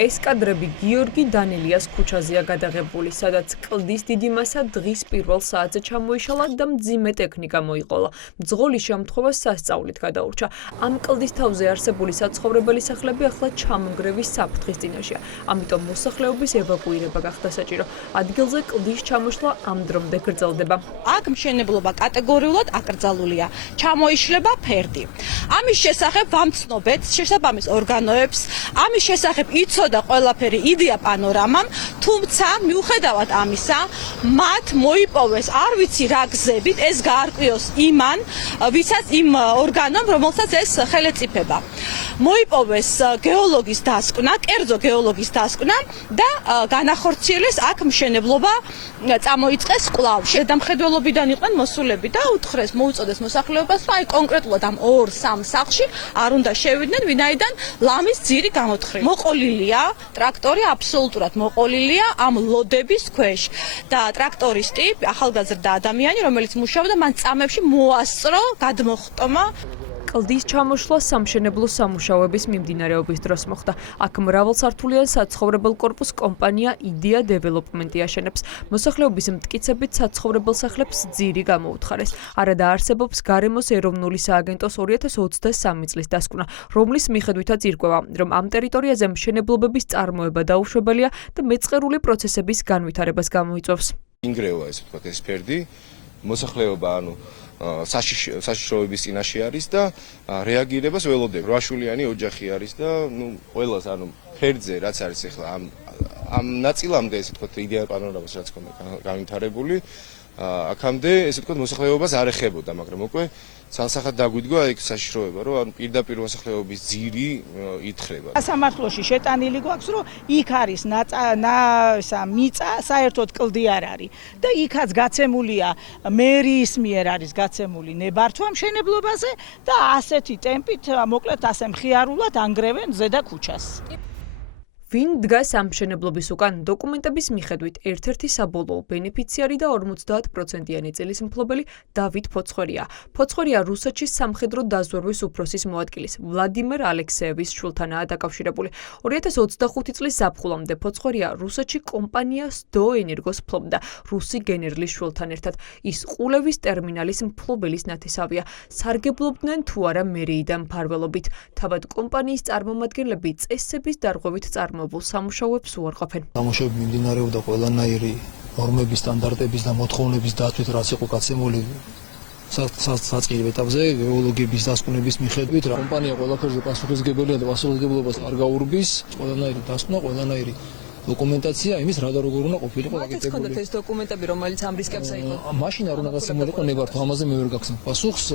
ეს კადრები გიორგი დანელიას ქუჩაზეა გადაღებული, სადაც კლდის დიდი მასა დღის პირველ საათზე ჩამოიშალა და მძიმე ტექნიკა მოიყოლა. მძღოლის შემთხვევას სასწაულით გადაურჩა. ამ კლდის თავზე არსებული საცხოვრებელი სახლები ახლა ჩამონგრევის საფრთხის წინაშეა. ამიტომ მოსახლეობის ევაკუირება გახდა საჭირო. ადგილზე კლდის ჩამოშლა ამ დრომდე გრძელდება. აქ მშენებლობა კატეგორიულად აკრძალულია. ჩამოიშლება ფერდი. ამის შესახებ ვამცნობეთ შესაბამის ორგანოებს. ამის შესახებ იცოდა ყველაფერი იდეა პანორამამ, თუმცა მიუხედავად ამისა, მათ მოიპოვეს არ ვიცი რა გზებით ეს გაარკვიოს იმან, ვისაც იმ ორგანომ, რომელსაც ეს ხელეწიფება. მოიპოვეს გეოლოგის დასკვნა, კერძო გეოლოგის დასკვნა და განახორციელეს აქ მშენებლობა წამოიწყეს კვლავ. შედამხედველობიდან იყვნენ მოსულები და უთხრეს მოუწოდეს მოსახლეობას, რომ აი კონკრეტულად ამ 2-3 სახლში არ უნდა შევიდნენ, ვინაიდან ლამის ძირი გამოთხრილი. მოყოლილია ტრაქტორი აბსოლუტურად მოყოლილია ამ ლოდების ქვეშ და ტრაქტორისტი ახალგაზრდა ადამიანი, რომელიც მუშაობდა, მან წამებში მოასწრო გადმოხტომა. კლდის ჩამოშლა სამშენებლო სამუშაოების მიმდინარეობის დროს მოხდა. აქ მრავალსართულიან საცხოვრებელ კორპუსს კომპანია იდეა დეველოპმენტი აშენებს. მოსახლეობის მტკიცებით საცხოვრებელ სახლებს ძირი გამოუთხარეს. არადა არსებობს გარემოს ეროვნული სააგენტოს 2023 წლის დასკვნა, რომლის მიხედვითაც ირკვევა, რომ ამ ტერიტორიაზე მშენებლობების წარმოება დაუშვებელია და მეწყერული პროცესების განვითარებას გამოიწვევს. ინგრევა ესე ვთქვათ ეს ფერდი, მოსახლეობა საშიშროების წინაშე არის და რეაგირებას ველოდებ. 8 შვილიანი ოჯახი არის და ყველას ფერდზე რაც არის ახლა ამ ნაწილამდე ესე ვთქვათ იდეა პანორამას რაც ქონდა განვითარებული, აქამდე ესე ვთქვათ მოსახლეობას არ ეხებოდა, მაგრამ უკვე სანსახად დაგვიდგა იქ საშიშროება, რომ პირდაპირ მოსახლეობის ძირი ითხრება. სასამართლოში შეტანილი გვაქვს, რომ იქ არის მიწა, საერთოდ კლდი არ არის და იქაც გაცემულია მერიის მიერ არის გაცემული ნებართვა მშენებლობაზე და ასეთი ტემპით, მოკლედ ასე მხიარულად ანგრევენ ზედა ქუჩას. ვინ დგას ამ მშენებლობის უკან? დოკუმენტების მიხედვით ერთ-ერთი საბოლოო ბენეფიციარი და 50%-იანი წილის მფლობელი დავით ფოცხვერია. ფოცხვერია რუსეთში სამხედრო დაზვერვის უფროსის მოადგილის ვლადიმერ ალექსეევის შვილთანაა დაკავშირებული. 2025 წლის ზაფხულამდე ფოცხვერია რუსეთში კომპანია SDO Energos ფლობდა რუსი გენერლის შვილთან ერთად. ის ყულევის ტერმინალის მფლობელის ნათესავია. სარგებლობდნენ თუ არა მერიიდან მფარველობით. თავად კომპანიის წარმომადგენლები წესების დარღვევით სამუშაოებს უარყოფენ. სამუშაოები მიმდინარეობდა ყველანაირი ნორმების, სტანდარტების და მოთხოვნების დაცვით, რაც იყო გაცემული საწყის ეტაპზე გეოლოგების დასკვნების მიხედვით. კომპანია ყველაფერზე პასუხისმგებელია და პასუხისმგებლობას არ გაურბის. ყველანაირი დასკვნა, ყველანაირი დოკუმენტაცია იმის რა და როგორ უნდა ყოფილიყო გაკეთებული. მათაც ხონდათ ეს დოკუმენტები, რომელიც ამ რისკებს აიღო. მაშინ არ უნდა გაცემულიყო ნებართვა, ამაზე მე ვერ გაგცემ პასუხს.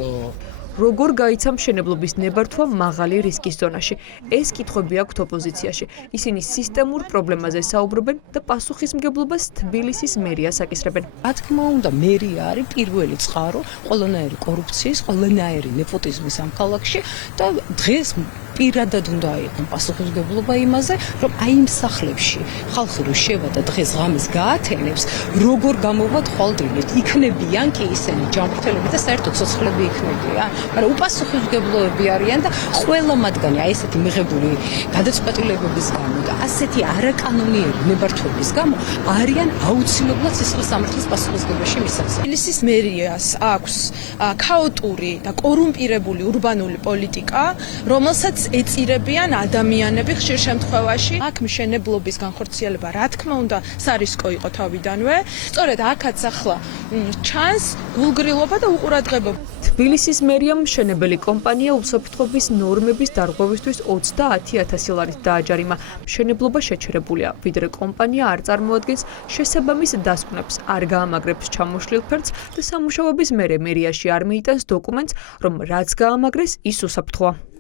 როგორ გაიცა მშენებლობის ნებართვა მაღალი რისკის ზონაში? ეს კითხვები აქვთ ოპოზიციაში. ისინი სისტემურ პრობლემაზე საუბრობენ და პასუხისმგებლობას თბილისის მერიას აკისრებენ. რა თქმა უნდა, მერია არის პირველი წყარო ყველანაირი კორუფციის, ყველანაირი ნეპოტიზმის ამ ქალაქში და დღეს პირადად უნდა აიღონ პასუხისმგებლობა იმაზე, რომ აი იმ სახლებში ხალხი რო შევა და დღეს ღამეს გაათენებს, როგორ გამოვად ხვალდრინეთ, იქნებიან კი ისინი ჯანმრთელები და საერთოდ ცოცხლები იქნებიან, მაგრამ უპასუხისმგებლოები არიან და ყველა მათგანი აი ესეთი მიღებული გადაწყვეტილებების გამო და ასეთი არაკანონიერი ნებართვების გამო არიან აუცილებლად სისხლის სამართლის პასუხისმგებაში მისასწრებად. თბილისის მერიას აქვს ქაოტური და კორუმპირებული ურბანული პოლიტიკა, რომელსაც ეწირებიან ადამიანები ხშირ შემთხვევაში. აქ მშენებლობის განხორციელება რა თქმა უნდა სარისკო იყო თავიდანვე. სწორედ აქაც ახლა ჩანს გულგრილობა და უყურადღებობა. თბილისის მერიამ მშენებელი კომპანია უსაფრთხოების ნორმების დარღვევისთვის 30,000 ლარით დააჯარიმა. მშენებლობა შეჩერებულია, ვიდრე კომპანია არ წარმოადგენს შესაბამის დასკვნებს, არ გაამაგრებს ჩამოშლილ ფერდს და სამუშაოების მერე მერიაში არ მიიტანს დოკუმენტს, რომ რაც გაამაგრეს, ის უსაფრთხოა.